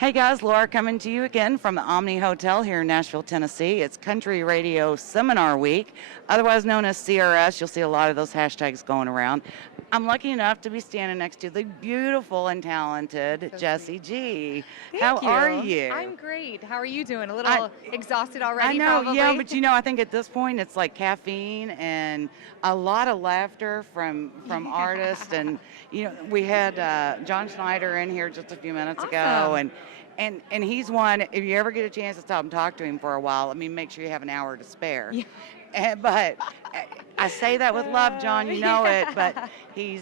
Hey guys, Laura coming to you again from the Omni Hotel here in Nashville, Tennessee. It's Country Radio Seminar Week, otherwise known as CRS. You'll see a lot of those hashtags going around. I'm lucky enough to be standing next to the beautiful and talented Jessie G. How are you? I'm great. How are you doing? A little exhausted already, I know, probably. yeah, but I think at this point it's like caffeine and a lot of laughter from artists. And, we had John Schneider in here just a few minutes ago. And he's one, if you ever get a chance to stop and talk to him for a while, make sure you have an hour to spare. Yeah. But I say that with love, John, you know it, but he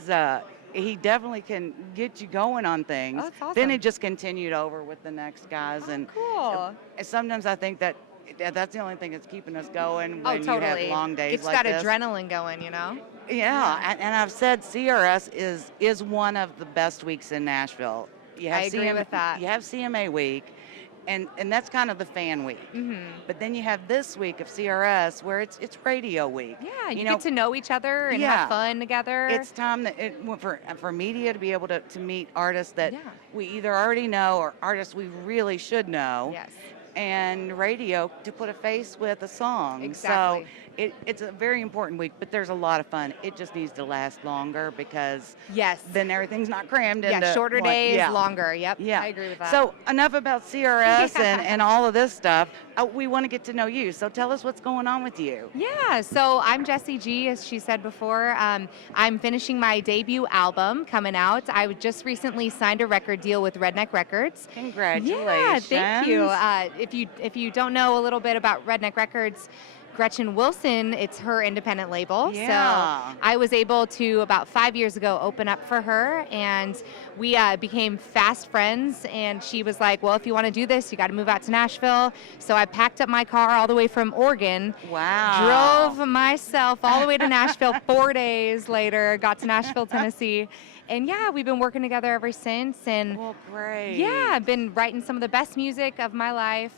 definitely can get you going on things. Oh, that's awesome. Then it just continued over with the next guys. Cool. Sometimes I think that's the only thing that's keeping us going when totally. you have long days Gets like that this. adrenaline going, Yeah, and I've said CRS is one of the best weeks in Nashville. I agree with that. You have CMA week, and that's kind of the fan week. Mm-hmm. But then you have this week of CRS where it's radio week. Yeah, you get to know each other and have fun together. It's time for media to be able to meet artists that we either already know or artists we really should know. Yes. And radio to put a face with a song. Exactly. So it's a very important week, but there's a lot of fun. It just needs to last longer because then everything's not crammed into shorter days, longer. Yep. Yeah. I agree with that. So enough about CRS and all of this stuff. We want to get to know you. So tell us what's going on with you. Yeah, so I'm Jessie G, as she said before. I'm finishing my debut album coming out. I just recently signed a record deal with Redneck Records. Congratulations. Yeah, thank you. If you don't know a little bit about Redneck Records, Gretchen Wilson, it's her independent label. Yeah. So I was able to, about 5 years ago, open up for her, and we became fast friends, and she was like, well, if you want to do this, you got to move out to Nashville. So I packed up my car all the way from Oregon. Wow. Drove myself all the way to Nashville 4 days later, got to Nashville, Tennessee. And we've been working together ever since. And great. Yeah, I've been writing some of the best music of my life.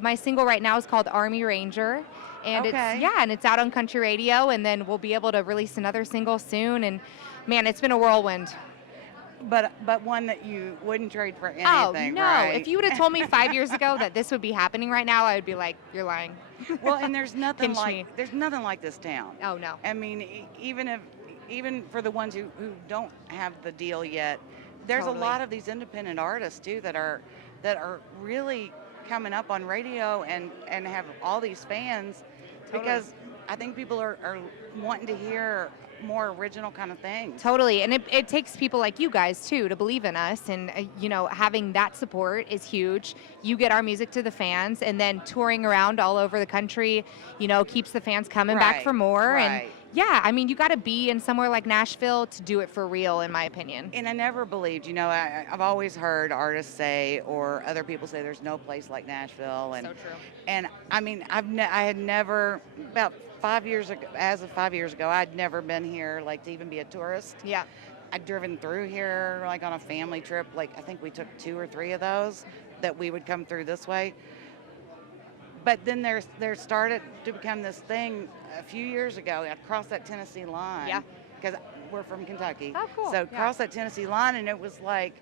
My single right now is called Army Ranger. And it's out on country radio, and then we'll be able to release another single soon. And man, it's been a whirlwind. But one that you wouldn't trade for anything, no. right? If you would have told me 5 years ago that this would be happening right now, I would be like, you're lying. Well, and there's nothing like this town. Oh, no. Even for the ones who don't have the deal yet, there's a lot of these independent artists too that are really coming up on radio and have all these fans because I think people are wanting to hear more original kind of things. Totally, and it takes people like you guys too to believe in us, and having that support is huge. You get our music to the fans, and then touring around all over the country, keeps the fans coming back for more. Right. And you got to be in somewhere like Nashville to do it for real, in my opinion. And I never believed, I've always heard artists say or other people say there's no place like Nashville. And, so true. And I had never, about 5 years ago, as of 5 years ago, I'd never been here to even be a tourist. Yeah. I'd driven through here on a family trip. I think we took 2 or 3 of those that we would come through this way. But then there started to become this thing a few years ago. I'd cross that Tennessee line. Yeah. Because we're from Kentucky. Oh, cool. So cross that Tennessee line, and it was like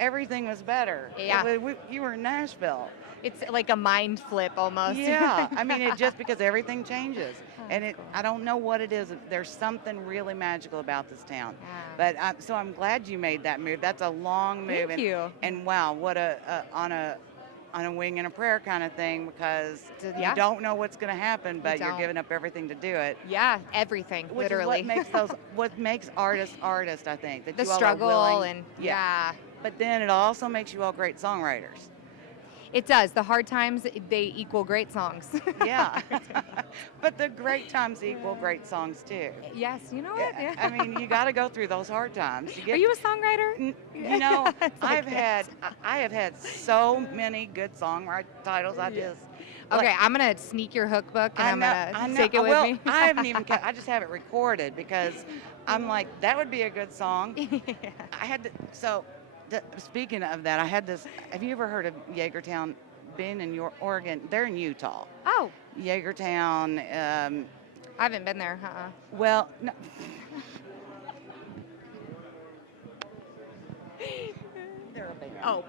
everything was better. Yeah. You were in Nashville. It's like a mind flip almost. Yeah. It just because everything changes. And cool. I don't know what it is. There's something really magical about this town. Yeah. But so I'm glad you made that move. That's a long move. Thank you. And wow, what on a wing and a prayer kind of thing, because you don't know what's going to happen, but you're giving up everything to do it. Yeah, everything, Which literally. Is what makes artists, I think. That the you all struggle are willing, and But then it also makes you all great songwriters. It does. The hard times, they equal great songs. Yeah. But the great times equal great songs too. Yes, you know what? Yeah. You got to go through those hard times. Are you a songwriter? I have had so many good song titles. Okay, I'm going to sneak your hook book and I'm going to take it with me. I haven't even I just have it recorded because I'm like, that would be a good song. I had to, speaking of that, I had this. Have you ever heard of Yeagertown? Been in Oregon? They're in Utah. Oh. Yeagertown. I haven't been there. Well, no. They're a big. Oh.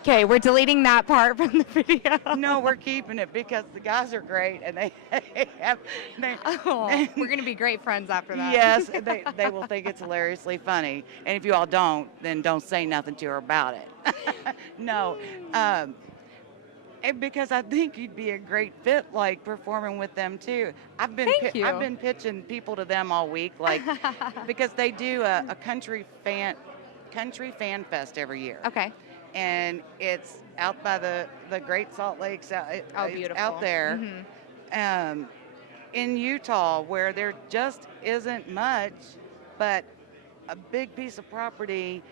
Okay, we're deleting that part from the video. No, we're keeping it because the guys are great and they have. We're going to be great friends after that. Yes, they will think it's hilariously funny. And if you all don't, then don't say nothing to her about it. No, and because I think you'd be a great fit, like performing with them too. Thank you. I've been pitching people to them all week, like because they do a country fan fest every year. Okay. And it's out by the Great Salt Lakes. It's Beautiful. out there. Mm-hmm. In Utah, where there just isn't much, but a big piece of property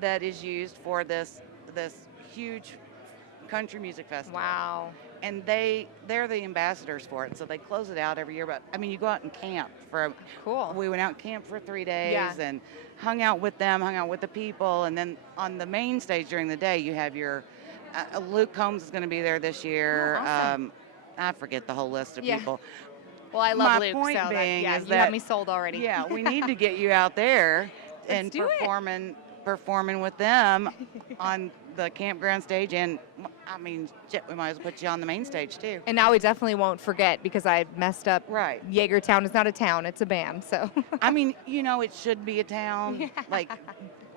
that is used for this huge country music festival. Wow. And they're the ambassadors for it, so they close it out every year. But I mean, you go out and camp for. Cool. We went out and camped for 3 days Yeah. and hung out with them, hung out with the people, and then on the main stage during the day, you have your Luke Combs is going to be there this year. Oh, awesome. I forget the whole list of Yeah. people. Well, I love My Luke, point so being you is have that- me sold already. Yeah, we need to get you out there and do it. performing with them on the campground stage, and I mean, we might as well put you on the main stage too. And now we definitely won't forget because I messed up. Right. Jaegertown is not a town; it's a band. So. I mean, it should be a town. Yeah. Like,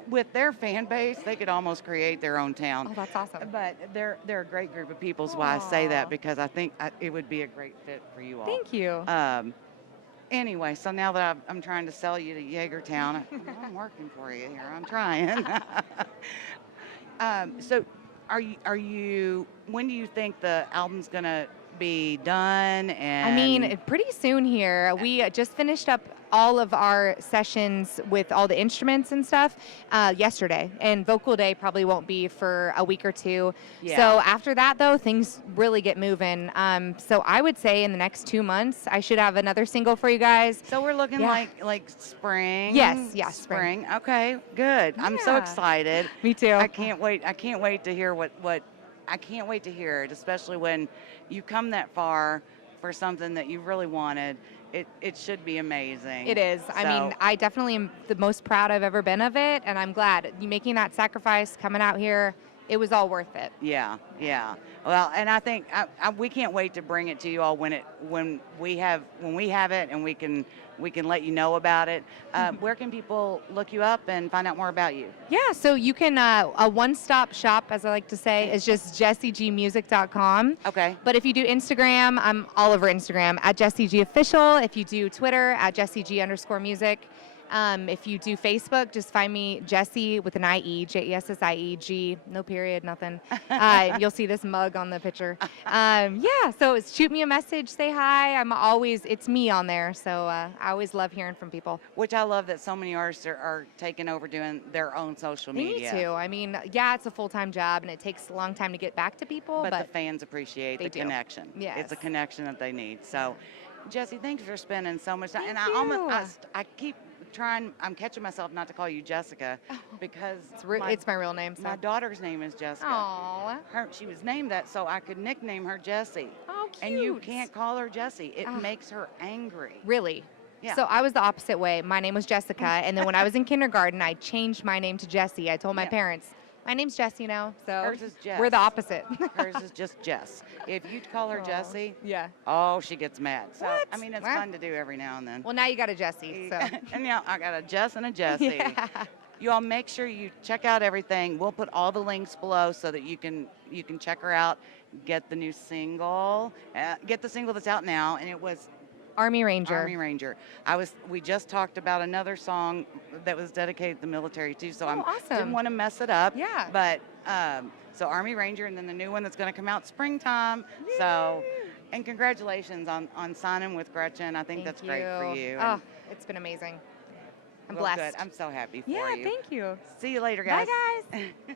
with their fan base, they could almost create their own town. Oh, that's awesome. But they're a great group of people, is why I say Aw. that, because I think it would be a great fit for you all. Thank you. Anyway, so now that I'm trying to sell you to Jaegertown, I'm working for you here. I'm trying. So are you, when do you think the album's going to be done? And I mean, pretty soon here. We just finished up all of our sessions with all the instruments and stuff yesterday, and vocal day probably won't be for a week or two. Yeah. So after that, though, things really get moving. So I would say in the next 2 months, I should have another single for you guys. So we're looking Yeah. like spring. Yes, spring. Okay, good. I'm so Yeah. excited. Me too. I can't wait to hear what I can't wait to hear it, especially when you come that far for something that you really wanted. It should be amazing. It is. I mean, I definitely am the most proud I've ever been of it, and I'm glad you making that sacrifice, coming out here. It was all worth it. Yeah. Well, and I think we can't wait to bring it to you all when we have it, and we can let you know about it. Where can people look you up and find out more about you? Yeah, so you can, a one-stop shop, as I like to say, is just jessiegmusic.com. Okay. But if you do Instagram, I'm all over Instagram, at JessieGOfficial. If you do Twitter, at JessieG_music. If you do Facebook, just find me Jessie with an IE, JESSIEG, no period, nothing. You'll see this mug on the picture. Yeah, so shoot me a message, say hi. It's me on there, so I always love hearing from people. Which I love that so many artists are taking over doing their own social media. Me too. I mean, yeah, it's a full-time job, and it takes a long time to get back to people, But the fans appreciate the do. connection. Yes. It's a connection that they need. So, Jessie, thanks for spending so much time. Thank And you. I keep trying. I'm catching myself not to call you Jessica because it's my real name. So. my daughter's name is Jessica. Aww. She was named that so I could nickname her Jessie. Oh, cute. And you can't call her Jessie. It makes her angry. Really? Yeah. So I was the opposite way. My name was Jessica, and then when I was in kindergarten, I changed my name to Jessie. I told my Yeah. parents, my name's Jessie now, so Hers is Jess. we're the opposite. Hers is just Jess. If you call her Aw. Jessie, Yeah. oh, she gets mad. So, What? I mean, it's Well. fun to do every now and then. Well, now you got a Jessie, so. And I got a Jess and a Jessie. Yeah. You all make sure you check out everything. We'll put all the links below so that you can check her out, get the new single, get the single that's out now, and it was Army Ranger. Army Ranger. We just talked about another song that was dedicated to the military too, so I awesome. didn't want to mess it up. Yeah. But so Army Ranger, and then the new one that's going to come out springtime. So, and congratulations on signing with Gretchen. I think that's great for you. Oh, And, it's been amazing. I'm well, blessed. good. I'm so happy for yeah, you. thank you. See you later, guys. Bye, guys.